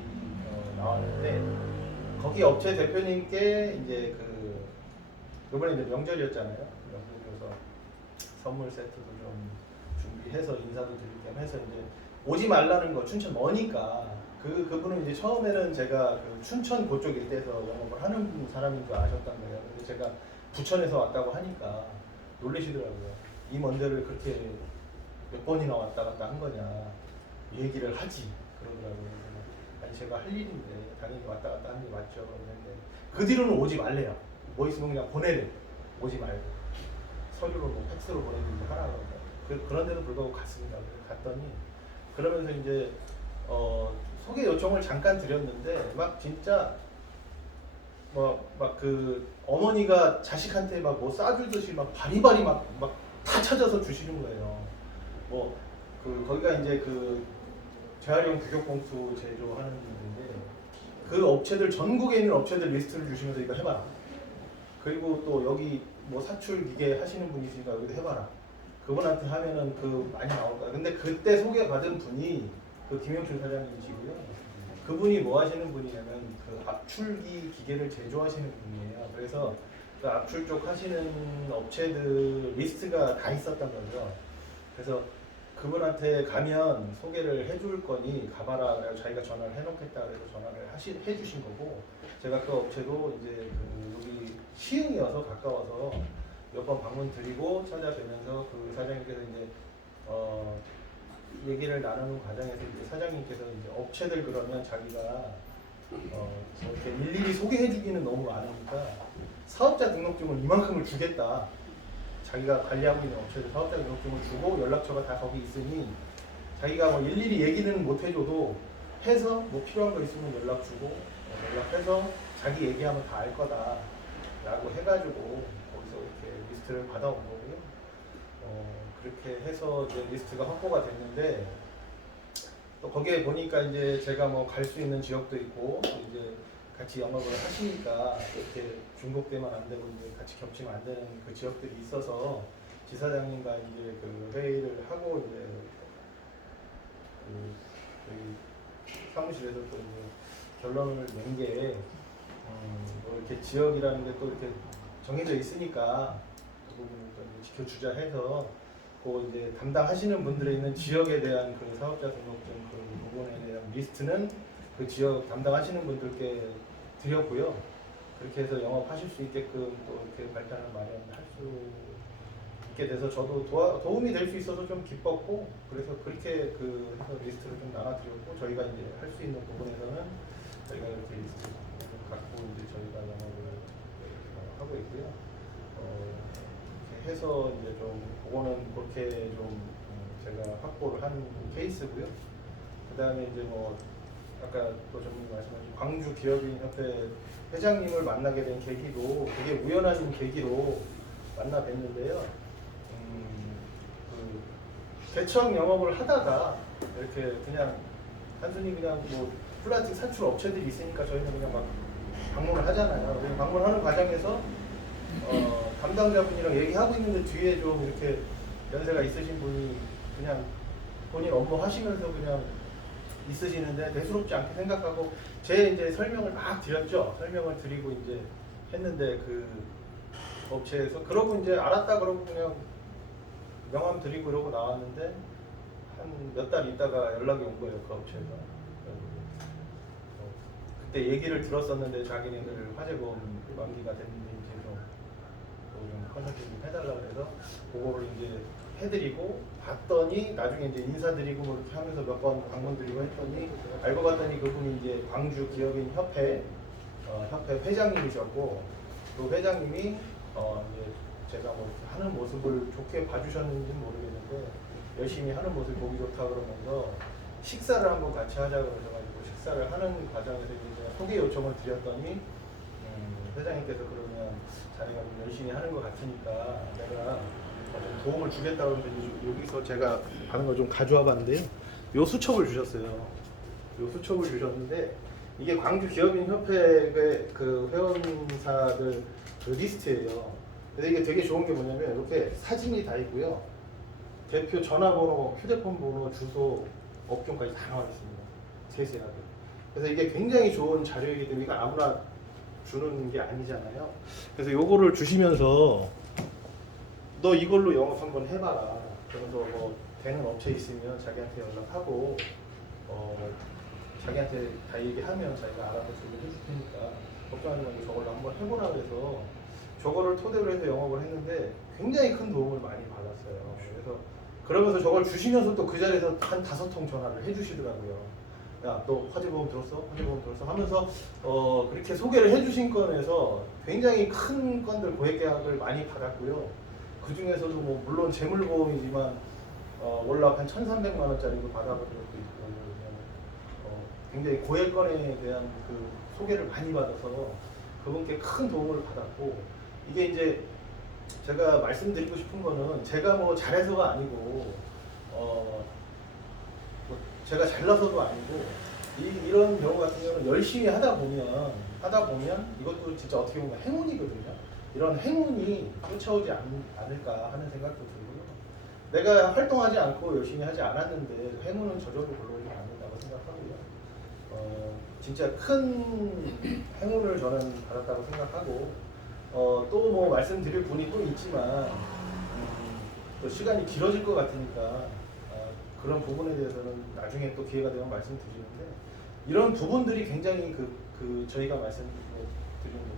나왔는데 거기 업체 대표님께 이제 그 이번에 이제 명절이었잖아요. 명절이어서 선물 세트도 좀 준비해서 인사도 드릴 겸 해서 이제 오지 말라는 거 춘천 머니까 그분은 이제 처음에는 제가 그 춘천 그쪽 일대에서 영업을 하는 사람인 줄 아셨단 거예요. 근데 제가 부천에서 왔다고 하니까 놀라시더라고요. 이 먼 데를 그렇게 몇 번이나 왔다 갔다 한 거냐 얘기를 하지 그러더라고요. 아니 제가 할 일인데 당연히 왔다 갔다 하는 게 맞죠. 그런데 그 뒤로는 오지 말래요. 뭐 있으면 그냥 보내래. 오지 말고 서류로 뭐 팩스로 보내든지 하라고 그런데도 불구하고 갔습니다. 갔더니 그러면서 이제 소개 요청을 잠깐 드렸는데 막 진짜 막 그 어머니가 자식한테 막 뭐 싸주듯이 막 바리바리 막 다 찾아서 주시는 거예요. 뭐 그 거기가 이제 그 재활용 규격봉투 제조하는 분인데 그 업체들 전국에 있는 업체들 리스트를 주시면서 이거 해봐라. 그리고 또 여기 뭐 사출 기계 하시는 분이 있으니까 여기도 해봐라. 그분한테 하면은 그 많이 나올 거야. 근데 그때 소개받은 분이 그 김영춘 사장님이시고요. 그분이 뭐 하시는 분이냐면 그 압출기 기계를 제조하시는 분이에요. 그래서 그 압출 쪽 하시는 업체들 리스트가 다 있었던 거죠. 그래서 그분한테 가면 소개를 해줄 거니 가봐라. 그래서 자기가 전화를 해놓겠다. 그래서 전화를 해주신 거고 제가 그 업체도 이제 그 여기 시흥이어서 가까워서 몇 번 방문 드리고 찾아뵈면서 그 사장님께서 이제 얘기를 나누는 과정에서 이제 사장님께서 이제 업체들 그러면 자기가 이렇게 일일이 소개해주기는 너무 많으니까 사업자 등록증을 이만큼을 주겠다. 자기가 관리하고 있는 업체들 사업자 등록증을 주고 연락처가 다 거기 있으니 자기가 뭐 일일이 얘기는 못 해줘도 해서 뭐 필요한 거 있으면 연락 주고 연락해서 자기 얘기하면 다 알 거다라고 해가지고 거기서 이렇게 리스트를 받아온 거고요. 그렇게 해서 이제 리스트가 확보가 됐는데 또 거기에 보니까 이제 제가 뭐 갈 수 있는 지역도 있고 이제 같이 영업을 하시니까 이렇게 중복되면 안 되고 이제 같이 겹치면 안 되는 그 지역들이 있어서 지사장님과 이제 그 회의를 하고 이제 저희 사무실에서 또 이제 결론을 낸 게 뭐 이렇게 지역이라는 게 또 이렇게 정해져 있으니까 그 부분을 또 이제 지켜주자 해서 그 이제 담당하시는 분들에 있는 지역에 대한 그 사업자 등록증 그 부분에 대한 리스트는 그 지역 담당하시는 분들께 드렸고요. 그렇게 해서 영업하실 수 있게끔 또 이렇게 발단을 마련할 수 있게 돼서 저도 도움이 될 수 있어서 좀 기뻤고 그래서 그렇게 그 해서 리스트를 좀 나눠드렸고 저희가 이제 할 수 있는 부분에서는 저희가 이렇게 리스트를 갖고 이제 저희가 영업을 하고 있고요. 이렇게 해서 이제 좀 그거는 그렇게 좀 제가 확보를 한 케이스고요. 그 다음에 이제 뭐 아까 또 전문님 말씀하신 광주 기업인협회 회장님을 만나게 된 계기도 되게 우연한 계기로 만나 뵀는데요. 그 개척 영업을 하다가 이렇게 그냥 단순히 그냥 뭐 플라스틱 산출 업체들이 있으니까 저희는 그냥 막 방문을 하잖아요. 방문하는 과정에서 담당자분이랑 얘기하고 있는데 뒤에 좀 이렇게 연세가 있으신 분이 그냥 본인 업무 하시면서 그냥 있으시는데 대수롭지 않게 생각하고 제 이제 설명을 막 드렸죠. 설명을 드리고 이제 했는데 그 업체에서 그러고 이제 알았다 그러고 그냥 명함 드리고 이러고 나왔는데 한 몇 달 있다가 연락이 온 거예요. 그 업체가. 그때 얘기를 들었었는데 자기네들 화재보험 만기가 됐는데 이제 좀 좀 컨설팅 좀 해달라고 해서 그거를 이제 해드리고 봤더니 나중에 이제 인사드리고 뭐 이렇게 하면서 몇 번 방문드리고 했더니 알고 봤더니 그분이 이제 광주 기업인 협회 협회 회장님이셨고 그 회장님이 이제 제가 뭐 하는 모습을 좋게 봐주셨는지는 모르겠는데 열심히 하는 모습이 보기 좋다 그러면서 식사를 한번 같이 하자고 그러셔가지고 식사를 하는 과정에서 이제 소개 요청을 드렸더니 회장님께서 그러면 자네가 좀 열심히 하는 것 같으니까 내가 좀 도움을 주겠다고 하는데 여기서 제가 다른 거 좀 가져와 봤는데요. 요 수첩을 주셨어요. 요 수첩을 주셨는데 이게 광주 기업인 협회의 그 회원사들 그 리스트예요. 근데 이게 되게 좋은 게 뭐냐면 이렇게 사진이 다 있고요. 대표 전화번호, 휴대폰 번호, 주소, 업종까지 다 나와 있습니다. 세세하게. 그래서 이게 굉장히 좋은 자료이기 때문에 이거 아무나 주는 게 아니잖아요. 그래서 요거를 주시면서 너 이걸로 영업 한번 해봐라. 그래서 뭐 되는 업체 있으면 자기한테 연락하고 자기한테 다 얘기하면 자기가 알아서 준비해 줄 테니까 걱정하지 말고 저걸로 한번 해보라 그래서 저거를 토대로 해서 영업을 했는데 굉장히 큰 도움을 많이 받았어요. 그래서 그러면서 저걸 주시면서 또 그 자리에서 한 5통 전화를 해주시더라고요. 야, 너 화재보험 들었어? 화재보험 들었어? 하면서 그렇게 소개를 해주신 건에서 굉장히 큰 건들 고액 계약을 많이 받았고요. 그 중에서도 뭐 물론 재물보험이지만 월락 한 1,300만 원짜리도 받아본 적도 있고 굉장히 고액 건에 대한 그 소개를 많이 받아서 그분께 큰 도움을 받았고 이게 이제 제가 말씀드리고 싶은 거는 제가 뭐 잘해서가 아니고 뭐 제가 잘나서도 아니고 이런 경우 같은 경우는 열심히 하다 보면 이것도 진짜 어떻게 보면 행운이거든요. 이런 행운이 쫓아오지 않을까 하는 생각도 들고요. 내가 활동하지 않고 열심히 하지 않았는데 행운은 저절로 불러오지 않는다고 생각하고요. 진짜 큰 행운을 저는 받았다고 생각하고 또 뭐 말씀드릴 분이 또 있지만 또 시간이 길어질 것 같으니까 그런 부분에 대해서는 나중에 또 기회가 되면 말씀드리는데 이런 부분들이 굉장히 그 저희가 말씀드리는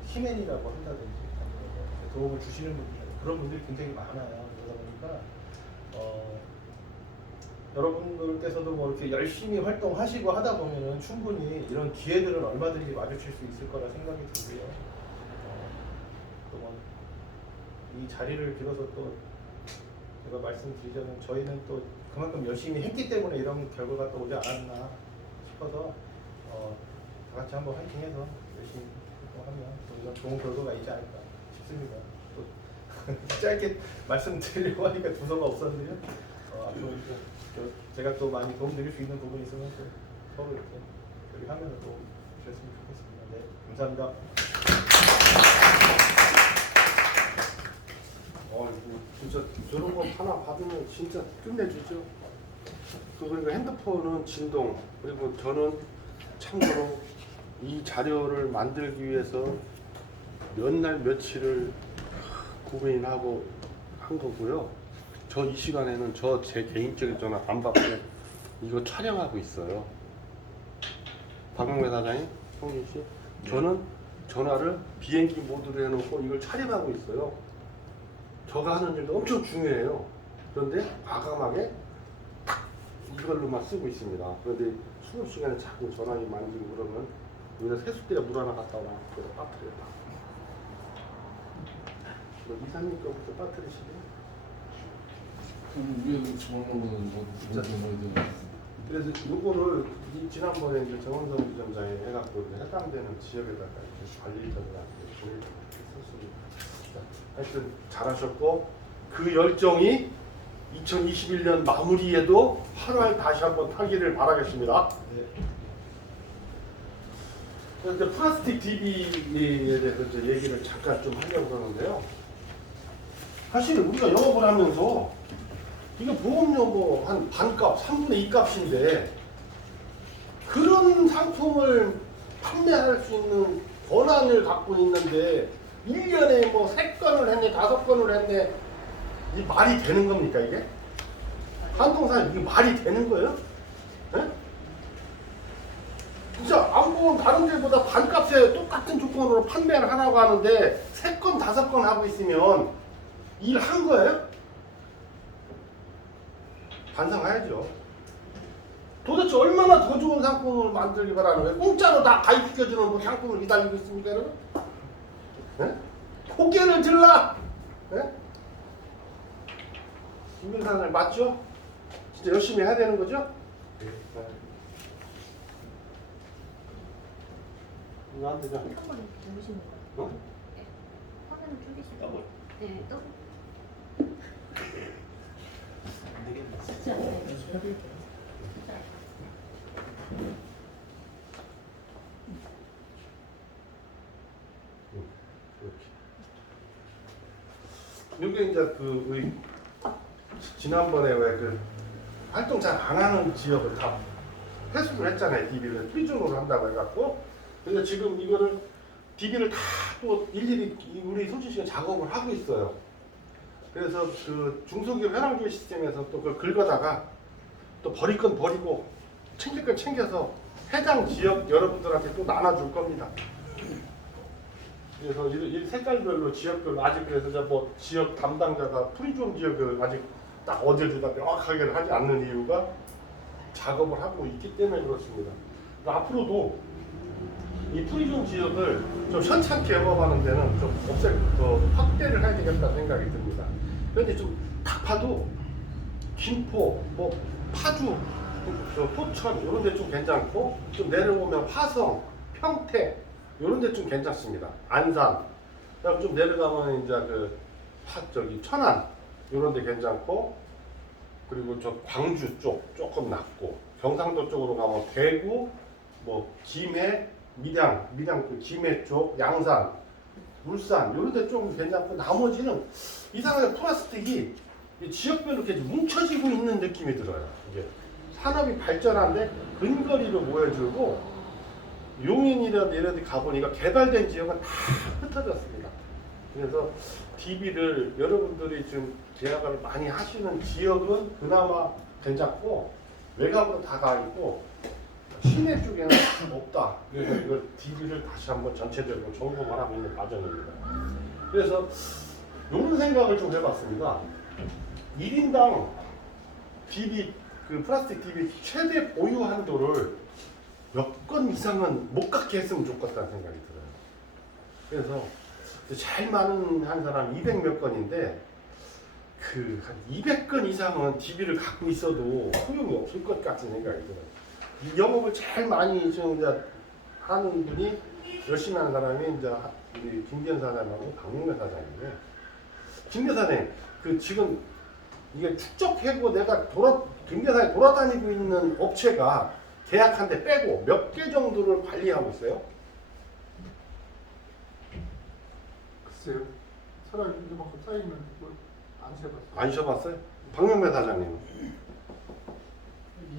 히맨이라고 한다든지 도움을 주시는 분들 그런 분들이 굉장히 많아요. 그러다 보니까 여러분들께서도 뭐 이렇게 열심히 활동하시고 하다 보면은 충분히 이런 기회들은 얼마든지 마주칠 수 있을 거라 생각이 들고요. 또 뭐 이 자리를 빌어서 또 제가 말씀드리자면 저희는 또 그만큼 열심히 했기 때문에 이런 결과가 또 오지 않았나 싶어서 다 같이 한번 화이팅해서 열심히 활동하면 또 이런 좋은 결과가 있지 않을까 싶습니다. 또 짧게 말씀드리려고 하니까 두서가 없었는데요. 앞으로 제가 또 많이 도움드릴 수 있는 부분이 있으면 또 서로 이렇게 하면서 또 주셨으면 좋겠습니다. 네, 감사합니다. 진짜 저런 거 하나 받으면 진짜 끝내주죠. 그리고 핸드폰은 진동. 그리고 저는 참고로 이 자료를 만들기 위해서 몇 날 며칠을 고민하고 한 거고요. 저 이 시간에는 저 제 개인적인 전화 안 받고 이거 촬영하고 있어요. 박명래 사장님, 성민 씨, 저는 전화를 비행기 모드로 해놓고 이걸 촬영하고 있어요. 저가 하는 일도 엄청 중요해요. 그런데 과감하게 딱 이걸로만 쓰고 있습니다. 그런데 수업 시간에 자꾸 전화기 만지고 그러면 여기다 세숫대에 물 하나 갖다 놔. 그래서 빠뜨려요. 이사님 거부터 빠뜨리시게요? 왜 저는 그래서 요거를 지난번에 이제 정원성 지점장이 해갖고 해당되는 지역에다가 이렇게 관리자들한테 했었습니다. 하여튼 잘하셨고 그 열정이 2021년 마무리에도 활활 다시 한번 타기를 바라겠습니다. 네. 그래서 플라스틱 DB에 대해서 이제 얘기를 잠깐 좀 하려고 그러는데요. 사실 우리가 영업을 하면서 이거 보험료 뭐 한 반값, 3분의 2 값인데 그런 상품을 판매할 수 있는 권한을 갖고 있는데 1년에 뭐 3건을 했네, 5건을 했네. 이 말이 되는 겁니까 이게? 한동산 이게 말이 되는 거예요? 네? 진짜 안 상품은 다른 데보다 반값에 똑같은 조건으로 판매를 하라고 하는데 3건, 5건 하고 있으면 일한 거예요? 반성해야죠. 도대체 얼마나 더 좋은 상품을 만들기 바라는 거예요? 공짜로 다 가입시켜주는 뭐 상품을 기다리고 있습니까, 여러분? 네? 고개를 들라! 네? 김민사님 맞죠? 진짜 열심히 해야 되는 거죠? 네. 나한테 좀. 한번 누르시는 거예요. 어? 네. 화면을 줄이시는 거예요. 네, 또. 쉽지 않아요. 이게 이제 그 우리 지난번에 왜 그 활동 잘 안 하는 지역을 다 회수를 했잖아요. DB를 프리존으로 한다고 해갖고. 근데 지금 이거를 DB를 다 또 일일이 우리 소진 씨가 작업을 하고 있어요. 그래서 그 중소기업 현황조회 시스템에서 또 그걸 긁어다가 또 버릴 건 버리고 챙길 건 챙겨서 해당 지역 여러분들한테 또 나눠줄 겁니다. 그래서 이 색깔별로 지역별로 아직 그래서 이제 뭐 지역 담당자가 프리존 지역을 아직 딱 어디에다 명확하게 하지 않는 이유가 작업을 하고 있기 때문에 그렇습니다. 앞으로도 이 프리존 지역을 좀 현찮게 영업하는 데는 좀 더 확대를 해야 되겠다 생각이 듭니다. 그런데 좀 딱 봐도 김포, 뭐 파주, 저 포천 이런 데 좀 괜찮고 좀 내려오면 화성, 평택 이런 데 좀 괜찮습니다. 안산, 그다음 좀 내려가면 이제 저기 천안 이런 데 괜찮고 그리고 저 광주 쪽 조금 낮고 경상도 쪽으로 가면 대구, 뭐 김해, 밀양 그 김해 쪽, 양산, 울산 이런 데 좀 괜찮고 나머지는 이상하게 플라스틱이 이 지역별로 이렇게 뭉쳐지고 있는 느낌이 들어요. 이게 산업이 발전한데 근거리로 모여들고 용인이라든지 이런 데 가보니까 개발된 지역은 다 흩어졌습니다. 그래서 DB를 여러분들이 지금 계약을 많이 하시는 지역은 그나마 괜찮고 외곽으로 다 가 있고 시내 쪽에는 없다. 그래서 이걸 DB를 다시 한번 전체적으로 점검을 하고 있는 과정입니다. 그래서 이런 생각을 좀 해봤습니다. 1인당 DB 그 플라스틱 DB 최대 보유 한도를 몇 건 이상은 못 갖게 했으면 좋겠다는 생각이 들어요. 그래서 제일 많은 한 사람 200몇 건인데 그 한 200건 이상은 DB를 갖고 있어도 소용이 없을 것 같은 생각이 들어요. 이 영업을 제일 많이 지금 이제 하는 분이 열심히 하는 사람이 이제 우리 김기현 사장하고 박용래 사장인데 김기현 사장 그 지금 이게 축적해고 내가 김기현 사장이 돌아다니고 있는 업체가 계약한 데 빼고 몇 개 정도를 관리하고 있어요? 글쎄요. 사람이 이만큼 쌓이면 안 세봤어요. 안 쉬어봤어요? 박명래 사장님은?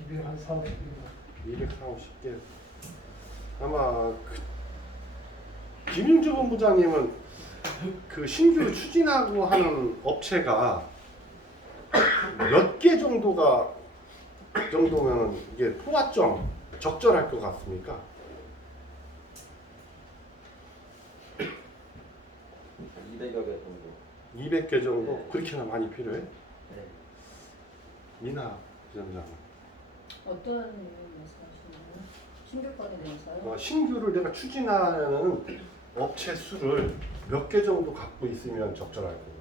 240개. 240개. 아마 김윤주 본부장님은 그 신규 추진하고 하는 업체가 몇 개 정도면 이게 포화점 적절할 것 같습니까? 200여 개 정도. 200개 정도? 네. 그렇게나 많이 필요해? 네. 미나 부장님. 어떤 말씀하시는 거예요? 신규 건에 대해서요? 신규를 내가 추진하는 업체 수를 몇 개 정도 갖고 있으면 적절할 것 같아.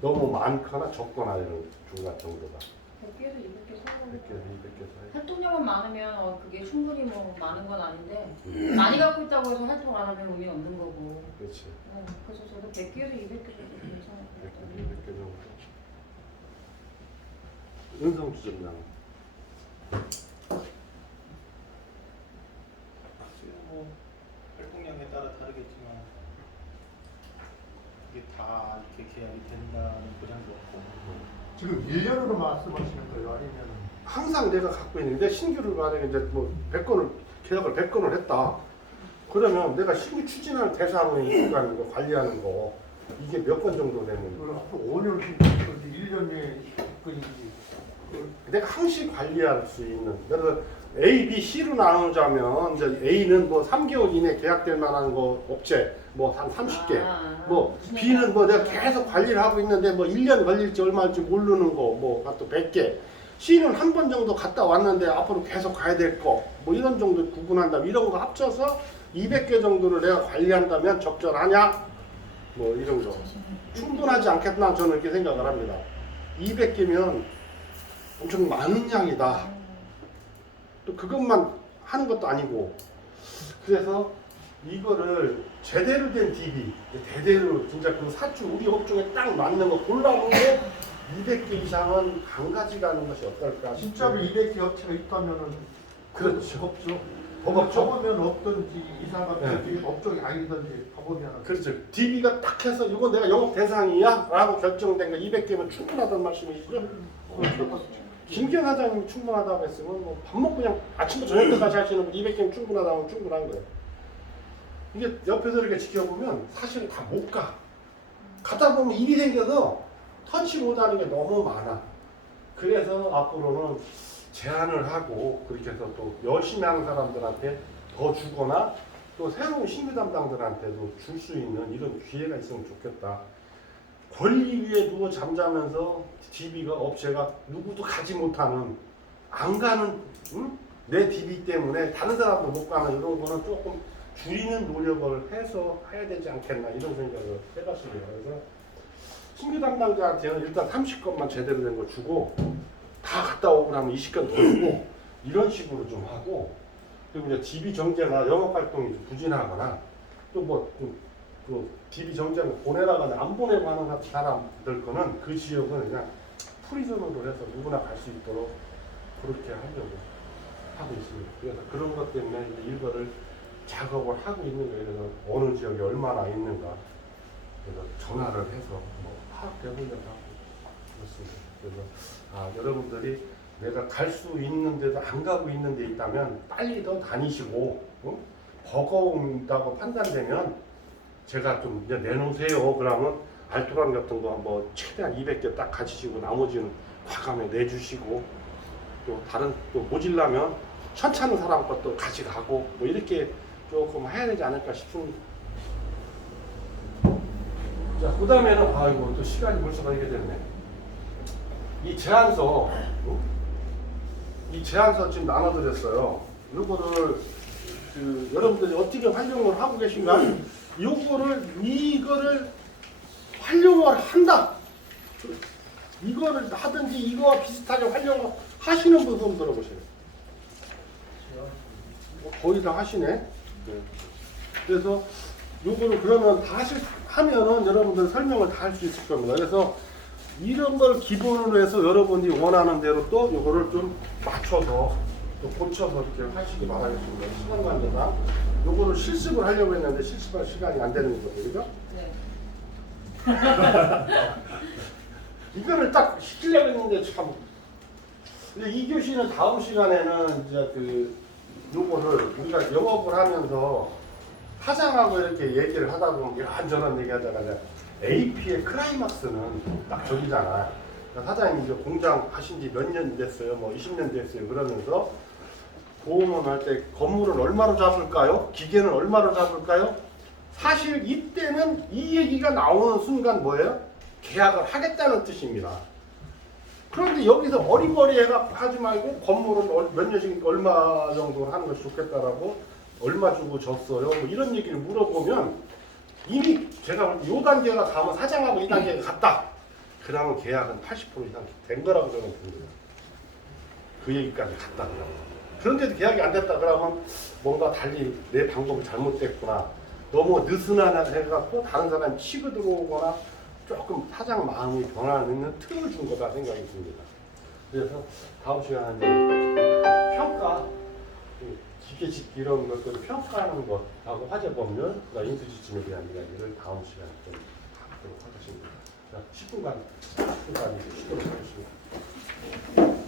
너무 많거나 적거나 이런 중간 정도가. 100개에서 200개 사고 100개, 200개 사이. 활동량은 많으면 그게 충분히 뭐 많은 건 아닌데 많이 갖고 있다고 해서 활동 안 하면 의미 없는 거고. 그렇지. 그래서 저도 100개에서 200개 정도 괜찮을 것 100개, 같아요. 200개 정도. 은성 주점장. 뭐 활동량에 따라 다르겠지만 이게 다 이렇게 계약이 된다는 보장도 없고 지금 1년으로 말씀하시는 거예요? 아니면 항상 내가 갖고 있는데 신규를 만약에 이제 뭐 100건을 계약을 100건을 했다. 그러면 내가 신규 추진하는 대사로 인수하는 거 관리하는 거 이게 몇 건 정도 되는 그걸 거? 앞으로 5년을 키우는데 1년에 1건인지 내가 항시 관리할 수 있는. 그래서 A, B, C로 나누자면 이제 A는 뭐 3개월 이내 계약될 만한 거 업체 뭐 한 30개. 뭐 B는 뭐 내가 계속 관리를 하고 있는데 뭐 1년 걸릴지 얼마일지 모르는 거 뭐 또 100개. C는 한 번 정도 갔다 왔는데 앞으로 계속 가야 될 거. 뭐 이런 정도 구분한다. 이런 거 합쳐서 200개 정도를 내가 관리한다면 적절하냐? 뭐 이런 거. 충분하지 않겠나 저는 이렇게 생각을 합니다. 200개면 엄청 많은 양이다. 또 그것만 하는 것도 아니고 그래서 이거를 제대로 된 DB 대대로 진짜 그 사주 우리 업종에 딱 맞는 거 골라놓고 200개 이상은 한 가지 가는 것이 어떨까 진짜로 싶어요. 200개 업체가 있다면은 그렇죠. 없죠. 법업죠. 가보면 없든지 이사가 네. 든지 업종이 아니든지 가보면 그렇죠. DB가 딱 해서 이거 내가 영업 대상이야? 라고 결정된 거 200개면 충분하다는 말씀이시죠? 김기현 사장님이 충분하다고 했으면 뭐 밥 먹고 그냥 아침부터 저녁 때까지 하시는 분 200개면 충분하다면 충분한 거예요. 이게 옆에서 이렇게 지켜보면 사실 다 못 가. 가다 보면 일이 생겨서 터치 못하는 게 너무 많아. 그래서 앞으로는 제한을 하고 그렇게 해서 또 열심히 하는 사람들한테 더 주거나 또 새로운 신규 담당들한테도 줄 수 있는 이런 기회가 있으면 좋겠다. 권리 위에 누워 잠자면서 DB가 업체가 누구도 가지 못하는 안 가는 내 DB 때문에 다른 사람도 못 가는 이런 거는 조금 줄이는 노력을 해서 해야 되지 않겠나 이런 생각을 해봤습니다. 그래서 신규 담당자한테는 일단 30건만 제대로 된 거 주고 다 갔다 오고 나면 20건 더 주고 이런 식으로 좀 하고 그리고 이제 DB 정제나 영업 활동이 좀 부진하거나 또 그 DB 정제를 보내라거나 안 보내고 하는 사람들 거는 그 지역은 그냥 프리즌으로 해서 누구나 갈 수 있도록 그렇게 하려고 하고 있습니다. 그래서 그런 것 때문에 이제 이거를 작업을 하고 있는 거예요. 그래서 어느 지역에 얼마나 있는가 그래서 전화를 해서 뭐 파악해 보려고 하고 그렇습니다. 그래서 여러분들이 내가 갈 수 있는데도 안 가고 있는 데 있다면 빨리 더 다니시고 버거운다고 판단되면 제가 좀 이제 내놓으세요. 그러면 알토란 같은 거 뭐 최대한 200개 딱 가지시고 나머지는 과감히 내주시고 또 다른 또 모질라면 천찮은 사람 것도 가져가고 뭐 이렇게 조금 해야 되지 않을까 싶은. 자, 그 다음에는 아이고 또 시간이 벌써 가게 됐네. 이 제안서 지금 나눠드렸어요. 이거를 여러분들이 어떻게 활용을 하고 계신가? 이거를 활용을 한다. 이거를 하든지 이거와 비슷하게 활용을 하시는 분 좀 들어보세요. 거의 다 하시네. 네. 그래서 요거를 그러면 다 하면은 여러분들 설명을 다 할 수 있을 겁니다. 그래서 이런 걸 기본으로 해서 여러분이 원하는 대로 또 요거를 좀 맞춰서 또 고쳐서 이렇게 하시기 바라겠습니다. 시간 관계상 요거를 실습을 하려고 했는데 실습할 시간이 안 되는 거죠, 그죠? 네. 이거를 딱 시키려고 했는데 참. 근데 이 교시는 다음 시간에는 이제 요거를 우리가 영업을 하면서 사장하고 이렇게 얘기를 하다 보면 이런저런 얘기하다가 AP의 클라이막스는 딱 저기잖아. 그러니까 사장님 이제 공장 하신 지 몇 년 됐어요? 뭐 20년 됐어요. 그러면서 보험을 할 때 건물은 얼마로 잡을까요? 기계는 얼마로 잡을까요? 사실 이때는 이 얘기가 나오는 순간 뭐예요? 계약을 하겠다는 뜻입니다. 그런데 여기서 어리버리 하지 말고 건물은 몇 년씩 얼마 정도 하는 것이 좋겠다라고 얼마 주고 줬어요? 뭐 이런 얘기를 물어보면 이미 제가 요 단계가 가면 사장하고 이 단계가 같다. 그러면 계약은 80% 이상 된 거라고 저는 봅니다. 그 얘기까지 갔다 그러면. 그런데도 계약이 안 됐다 그러면 뭔가 달리 내 방법이 잘못됐구나. 너무 느슨해갖고 다른 사람이 치고 들어오거나 조금 사장 마음이 변하는 틈을 준 거다 생각이 듭니다. 그래서 다음 시간에 평가, 기계식 이런 것들을 평가하는 것하고 화재법률, 인수지침에 대한 이야기를 다음 시간에 좀 하도록 하겠습니다. 자, 10분간 쉬도록 하겠습니다.